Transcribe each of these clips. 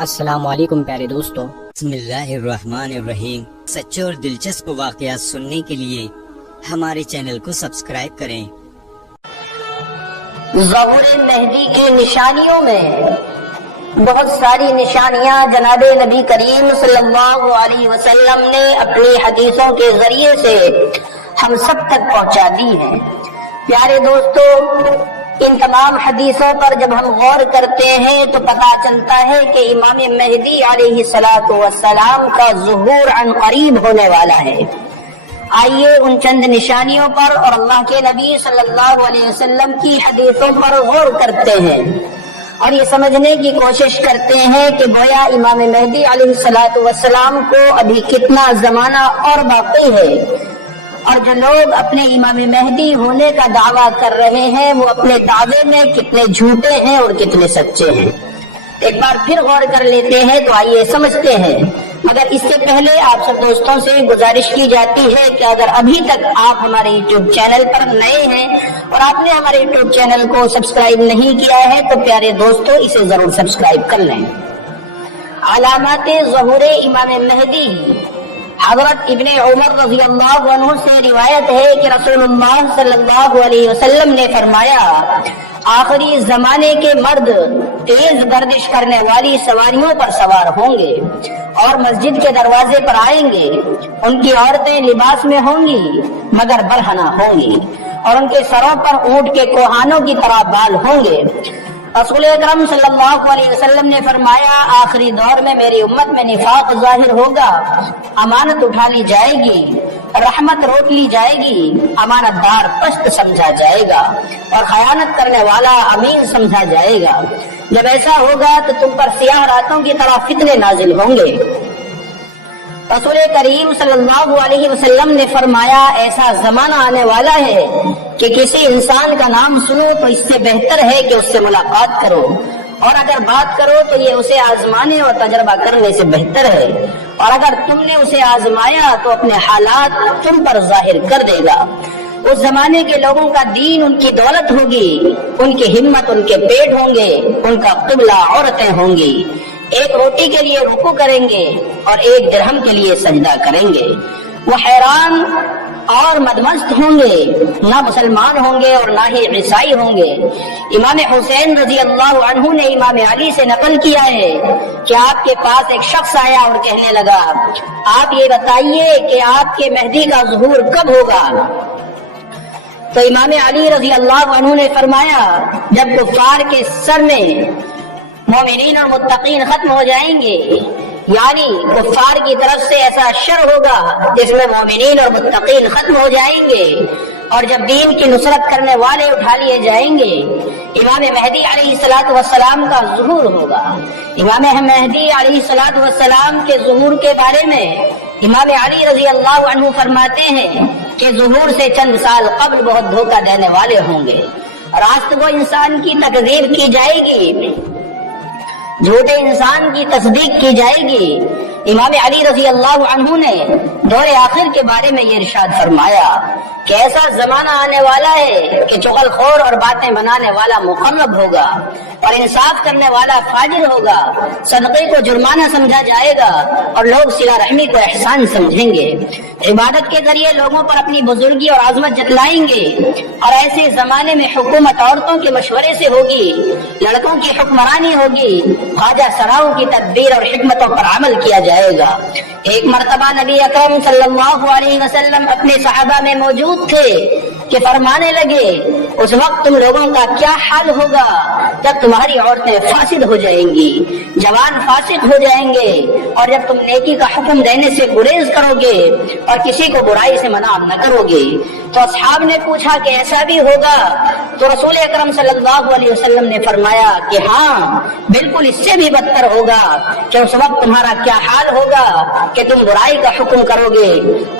السلام علیکم پیارے دوستو، بسم اللہ الرحمن الرحیم۔ سچے اور دلچسپ واقعات سننے کے لیے ہمارے چینل کو سبسکرائب کریں۔ ظہور مہدی کی نشانیوں میں بہت ساری نشانیاں جناب نبی کریم صلی اللہ علیہ وسلم نے اپنی حدیثوں کے ذریعے سے ہم سب تک پہنچا دی ہیں۔ پیارے دوستو، ان تمام حدیثوں پر جب ہم غور کرتے ہیں تو پتہ چلتا ہے کہ امام مہدی علیہ السلام کا ظہور عن قریب ہونے والا ہے۔ آئیے ان چند نشانیوں پر اور اللہ کے نبی صلی اللہ علیہ وسلم کی حدیثوں پر غور کرتے ہیں اور یہ سمجھنے کی کوشش کرتے ہیں کہ گویا امام مہدی علیہ السلام کو ابھی کتنا زمانہ اور باقی ہے، اور جو لوگ اپنے امام مہدی ہونے کا دعویٰ کر رہے ہیں وہ اپنے دعوے میں کتنے جھوٹے ہیں اور کتنے سچے ہیں۔ ایک بار پھر غور کر لیتے ہیں تو آئیے سمجھتے ہیں، مگر اس سے پہلے آپ سب دوستوں سے گزارش کی جاتی ہے کہ اگر ابھی تک آپ ہمارے یوٹیوب چینل پر نئے ہیں اور آپ نے ہمارے یوٹیوب چینل کو سبسکرائب نہیں کیا ہے تو پیارے دوستو اسے ضرور سبسکرائب کر لیں۔ علامات ظہور امام مہدی۔ حضرت ابن عمر رضی اللہ عنہ سے روایت ہے کہ رسول اللہ صلی اللہ علیہ وسلم نے فرمایا، آخری زمانے کے مرد تیز گردش کرنے والی سواریوں پر سوار ہوں گے اور مسجد کے دروازے پر آئیں گے۔ ان کی عورتیں لباس میں ہوں گی مگر برہنہ ہوں گی، اور ان کے سروں پر اونٹ کے کوہانوں کی طرح بال ہوں گے۔ رسول اکرم صلی اللہ علیہ وسلم نے فرمایا، آخری دور میں میری امت میں نفاق ظاہر ہوگا، امانت اٹھا لی جائے گی، رحمت روک لی جائے گی، امانت دار پست سمجھا جائے گا اور خیانت کرنے والا امین سمجھا جائے گا۔ جب ایسا ہوگا تو تم پر سیاہ راتوں کی طرح فتنے نازل ہوں گے۔ رسول کریم صلی اللہ علیہ وسلم نے فرمایا، ایسا زمانہ آنے والا ہے کہ کسی انسان کا نام سنو تو اس سے بہتر ہے کہ اس سے ملاقات کرو، اور اگر بات کرو تو یہ اسے آزمانے اور تجربہ کرنے سے بہتر ہے، اور اگر تم نے اسے آزمایا تو اپنے حالات تم پر ظاہر کر دے گا۔ اس زمانے کے لوگوں کا دین ان کی دولت ہوگی، ان کی ہمت ان کے پیٹ ہوں گے، ان کا قبلہ عورتیں ہوں گی، ایک روٹی کے لیے رکوع کریں گے اور ایک درہم کے لیے سجدہ کریں گے۔ وہ حیران اور مدمست ہوں گے، نہ مسلمان ہوں گے اور نہ ہی عیسائی ہوں گے۔ امام حسین رضی اللہ عنہ نے امام علی سے نقل کیا ہے کہ آپ کے پاس ایک شخص آیا اور کہنے لگا، آپ یہ بتائیے کہ آپ کے مہدی کا ظہور کب ہوگا؟ تو امام علی رضی اللہ عنہ نے فرمایا، جب کفار کے سر میں مومنین اور متقین ختم ہو جائیں گے، یعنی کفار کی طرف سے ایسا شر ہوگا جس میں مومنین اور متقین ختم ہو جائیں گے، اور جب دین کی نصرت کرنے والے اٹھا لیے جائیں گے، امام مہدی علیہ السلام کا ظہور ہوگا۔ امام مہدی علیہ السلام کے ظہور کے بارے میں امام علی رضی اللہ عنہ فرماتے ہیں کہ ظہور سے چند سال قبل بہت دھوکہ دینے والے ہوں گے، راست کو انسان کی تکذیب کی جائے گی، جھوٹے انسان کی تصدیق کی جائے گی۔ امام علی رضی اللہ عنہ نے دور آخر کے بارے میں یہ ارشاد فرمایا کہ ایسا زمانہ آنے والا ہے کہ چغل خور اور باتیں بنانے والا مقرب ہوگا اور انصاف کرنے والا فاجر ہوگا، صدقے کو جرمانہ سمجھا جائے گا اور لوگ صلہ رحمی کو احسان سمجھیں گے، عبادت کے ذریعے لوگوں پر اپنی بزرگی اور عظمت جتلائیں گے، اور ایسے زمانے میں حکومت عورتوں کے مشورے سے ہوگی، لڑکوں کی حکمرانی ہوگی، خواجہ سراؤں کی تدبیر اور حکمتوں پر عمل کیا جائے گا۔ ایک مرتبہ نبی اکرم صلی اللہ علیہ وسلم اپنے صحابہ میں موجود تھے کہ فرمانے لگے، اس وقت تم لوگوں کا کیا حال ہوگا جب تمہاری عورتیں فاسد ہو جائیں گی، جوان فاسق ہو جائیں گے، اور جب تم نیکی کا حکم دینے سے گریز کرو گے اور کسی کو برائی سے منع نہ کرو گے۔ تو اصحاب نے پوچھا کہ ایسا بھی ہوگا؟ تو رسول اکرم صلی اللہ علیہ وسلم نے فرمایا کہ ہاں، بالکل اس سے بھی بدتر ہوگا کہ اس وقت تمہارا کیا حال ہوگا کہ تم برائی کا حکم کرو گے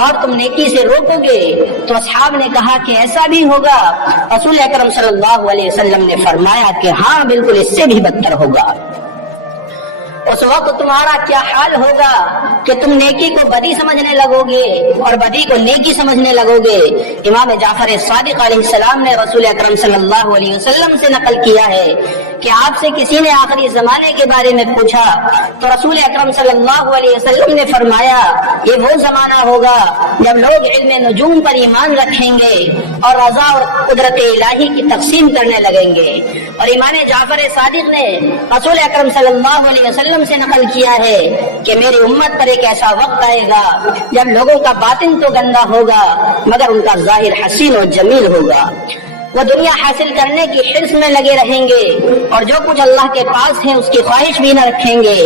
اور تم نیکی سے روکو گے۔ تو اصحاب نے کہا کہ ایسا بھی ہوگا؟ رسول اکرم صلی اللہ علیہ وسلم نے فرمایا کہ ہاں، بالکل اس سے بھی بدتر ہوگا۔ اس وقت تمہارا کیا حال ہوگا کہ تم نیکی کو بدی سمجھنے لگو گے اور بدی کو نیکی سمجھنے لگو گے۔ امام جعفر صادق علیہ السلام نے رسول اکرم صلی اللہ علیہ وسلم سے نقل کیا ہے کہ آپ سے کسی نے آخری زمانے کے بارے میں پوچھا تو رسول اکرم صلی اللہ علیہ وسلم نے فرمایا یہ وہ زمانہ ہوگا جب لوگ علم نجوم پر ایمان رکھیں گے اور رضا اور قدرت الہی کی تقسیم کرنے لگیں گے۔ اور امام جعفر صادق نے رسول اکرم صلی اللہ علیہ وسلم سے نقل کیا ہے کہ میری امت پر ایک ایسا وقت آئے گا جب لوگوں کا باطن تو گندا ہوگا مگر ان کا ظاہر حسین و جمیل ہوگا۔ وہ دنیا حاصل کرنے کی حرص میں لگے رہیں گے اور جو کچھ اللہ کے پاس ہے اس کی خواہش بھی نہ رکھیں گے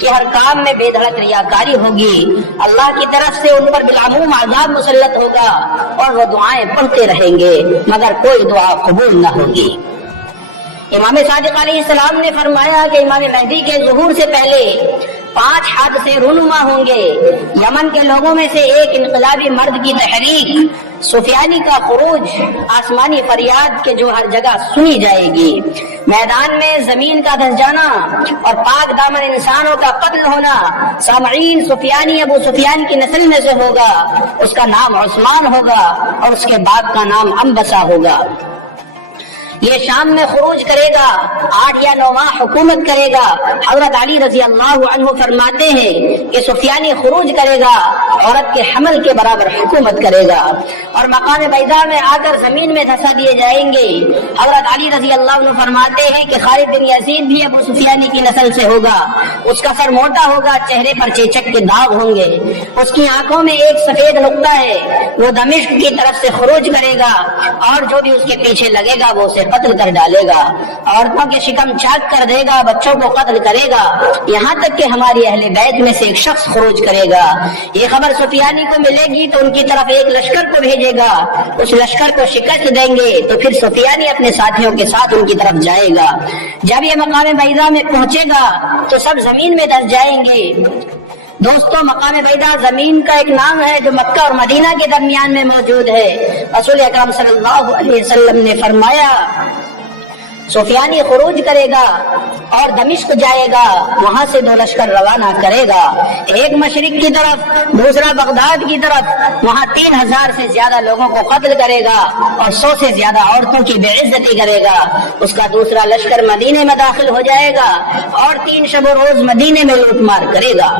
کہ ہر کام میں بے دھڑک ریاکاری ہوگی۔ اللہ کی طرف سے ان پر بالعموم عذاب مسلط ہوگا اور وہ دعائیں پڑھتے رہیں گے مگر کوئی دعا قبول نہ ہوگی۔ امام صادق علیہ السلام نے فرمایا کہ امام مہدی کے ظہور سے پہلے 5 حادثے رونما ہوں گے۔ یمن کے لوگوں میں سے ایک انقلابی مرد کی تحریک، سفیانی کا خروج، آسمانی فریاد کے جو ہر جگہ سنی جائے گی، میدان میں زمین کا دھس جانا اور پاک دامن انسانوں کا قتل ہونا۔ سامعین، سفیانی ابو سفیان کی نسل میں سے ہوگا، اس کا نام عثمان ہوگا اور اس کے باپ کا نام انبسا ہوگا۔ یہ شام میں خروج کرے گا، 8 یا 9 ماہ حکومت کرے گا۔ حضرت علی رضی اللہ عنہ فرماتے ہیں کہ سفیانی خروج کرے گا، عورت کے حمل کے برابر حکومت کرے گا اور مقام بیضاء میں آ کر زمین میں دھسا دیے جائیں گے۔ حضرت علی رضی اللہ عنہ فرماتے ہیں کہ خالد بن یزید بھی ابو سفیانی کی نسل سے ہوگا، اس کا سر موٹا ہوگا، چہرے پر چیچک کے داغ ہوں گے، اس کی آنکھوں میں ایک سفید نقطہ ہے، وہ دمشق کی طرف سے خروج کرے گا اور جو بھی اس کے پیچھے لگے گا وہ اسے قتل کر ڈالے گا، عورتوں کے شکم چاک کر دے گا، بچوں کو قتل کرے گا، یہاں تک کہ ہماری اہل بیت میں سے ایک شخص خروج کرے گا۔ یہ خبر سفیانی کو ملے گی تو ان کی طرف ایک لشکر کو بھیجے گا، اس لشکر کو شکست دیں گے تو پھر سفیانی اپنے ساتھیوں کے ساتھ ان کی طرف جائے گا۔ جب یہ مقام بیضاء میں پہنچے گا تو سب زمین میں دھس جائیں گے۔ دوستو، مقام بیضاء زمین کا ایک نام ہے جو مکہ اور مدینہ کے درمیان میں موجود ہے۔ رسول اکرم صلی اللہ علیہ وسلم نے فرمایا سفیانی خروج کرے گا اور دمشق جائے گا، وہاں سے 2 لشکر روانہ کرے گا، ایک مشرق کی طرف، دوسرا بغداد کی طرف، وہاں 3000 سے زیادہ لوگوں کو قتل کرے گا اور 100 سے زیادہ عورتوں کی بے عزتی کرے گا۔ اس کا دوسرا لشکر مدینے میں داخل ہو جائے گا اور 3 شب و روز مدینے میں لوٹ مار کرے گا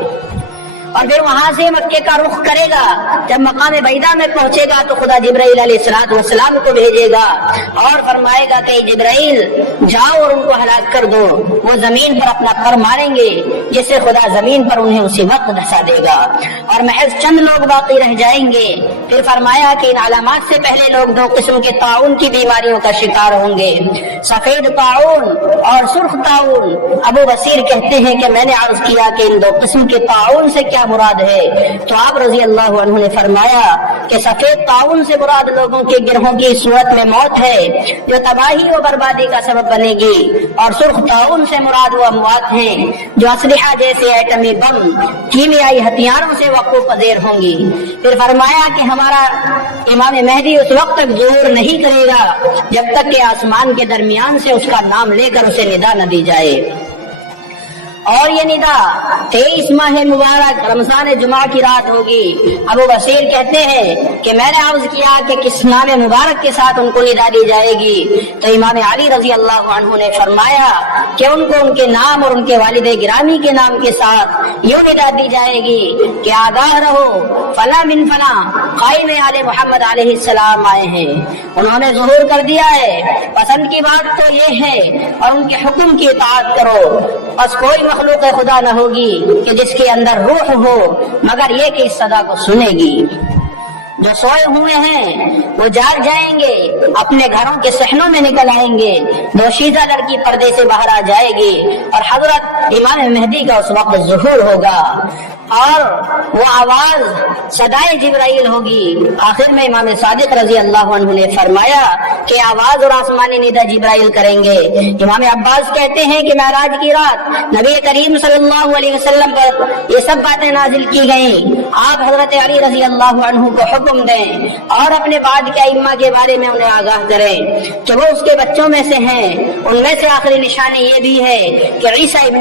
اور پھر وہاں سے مکے کا رخ کرے گا۔ جب مقام بیضاء میں پہنچے گا تو خدا جبرائیل علیہ السلام کو بھیجے گا اور فرمائے گا کہ جبرائیل جاؤ اور ان کو ہلاک کر دو، وہ زمین پر اپنا پر ماریں گے جس سے خدا زمین پر انہیں اسی وقت دھسا دے گا اور محض چند لوگ باقی رہ جائیں گے۔ پھر فرمایا کہ ان علامات سے پہلے لوگ 2 قسم کے طاعون کی بیماریوں کا شکار ہوں گے، سفید طاعون اور سرخ طاعون۔ ابو بصیر کہتے ہیں کہ میں نے عرض کیا کہ ان 2 قسم کے طاعون سے کیا مراد ہے تو آپ رضی اللہ عنہ نے فرمایا کہ سفید طاعون سے مراد لوگوں کے گروہوں کی صورت میں موت ہے جو تباہی و بربادی کا سبب بنے گی، اور سرخ طاعون سے مراد وہ اموات ہیں جو اسلحہ جیسے ایٹمی بم، کیمیائی ہتھیاروں سے وقوع پذیر ہوں گی۔ پھر فرمایا کہ ہمارا امام مہدی اس وقت تک ظہور نہیں کرے گا جب تک کہ آسمان کے درمیان سے اس کا نام لے کر اسے ندا نہ دی جائے، اور یہ ندا 23 ماہ مبارک رمضان جمعہ کی رات ہوگی۔ ابو بصیر کہتے ہیں کہ میں نے عرض کیا کہ کس نام مبارک کے ساتھ ان کو ندا دی جائے گی تو امام علی رضی اللہ عنہ نے فرمایا کہ ان کو ان کے نام اور ان کے والد گرامی کے نام کے ساتھ یوں ندا دی جائے گی کہ آگاہ رہو، فلاں من فلاں قائم آل محمد علیہ السلام آئے ہیں، انہوں نے ظہور کر دیا ہے۔ پسند کی بات تو یہ ہے اور ان کے حکم کی اطاعت کرو، بس کوئی مخلوق خدا نہ ہوگی کہ جس کے اندر روح ہو مگر یہ کہ اس صدا کو سنے گی۔ جو سوئے ہوئے ہیں وہ جاگ جائیں گے، اپنے گھروں کے صحنوں میں نکل آئیں گے، دوشیزہ لڑکی پردے سے باہر آ جائے گی اور حضرت امام مہدی کا اس وقت ظہور ہوگا اور وہ آواز صدائے جبرائیل ہوگی۔ آخر میں امام صادق رضی اللہ عنہ نے فرمایا کہ آواز اور آسمانی ندا جبرائیل کریں گے۔ امام عباس کہتے ہیں کہ معراج کی رات نبی کریم صلی اللہ علیہ وسلم پر یہ سب باتیں نازل کی گئیں۔ آپ حضرت علی رضی اللہ عنہ کو حکم دیں اور اپنے بعد کے ائمہ کے بارے میں انہیں آگاہ کریں کہ وہ اس کے بچوں میں سے ہیں۔ ان میں سے آخری نشانی یہ بھی ہے کہ عیسیٰ ابن